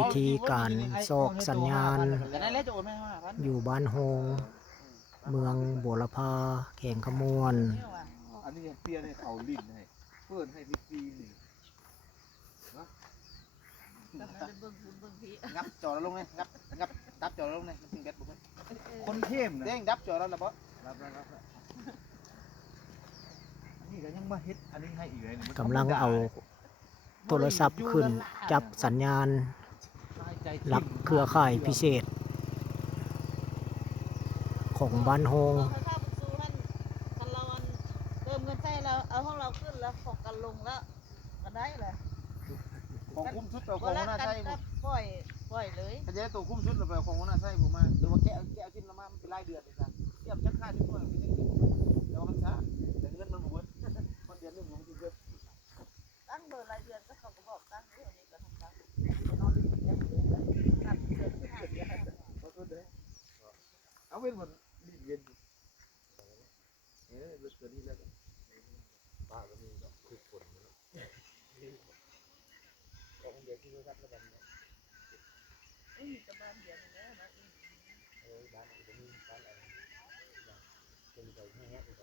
วิธีการโศกสัญญาณอยู่บ้านโฮงเมืองบัวละพาแข่งขมวนอันนี้เตี้ยเนี่ยเอาลิ้นให้เพื่อนให้ฟรีๆนี่งับจอแล้วลงเลยงับดับจอแล้วลงเลยมันถึงแบตบุกคนเข้มนะเด้งดับจอแล้วละบ่รับอันนี้ก็ยังมาเฮ็ดอันนี้ให้อีกเลย กำลังเอาโทรศัพท์ขึ้นจับสัญญาณรับเครือข่ายพิเศษของบ้านโฮงเติมเงินใส่แล้วเอาของเราขึ้นแล้วของกันลงแล้วก็ได้เลยของคุ้มชุดเอาของหน้าใช่ผมปล่อยเลยถ้าจะตัวคุ้มชุดเราไปของหน้าใช่ผมมาหรือว่าแกะชิ้นละมามันเป็นรายเดือนเลยจ้ะเทียบจักค่าชิ้นตัวเป็นยังไงแต่ว่ามันช้าแต่เงินมันหมดมันเดือนนึงผมกินเยอะตั้งเบอร์รายเดือนก็เขาก็บอกตั้งด้วยนี่ก็ทำตั้งเอาเป็นคนดีเย็นเนี่ยเลือดตัวนี้แล้วป้าก็มีแบบคือฝนของเด็กที่รู้จักแล้วกันเนี่ยจะบ้านเดียวนี่นะบ้านมันจะมีบ้านอะไรเป็นแบบแห้งๆเลย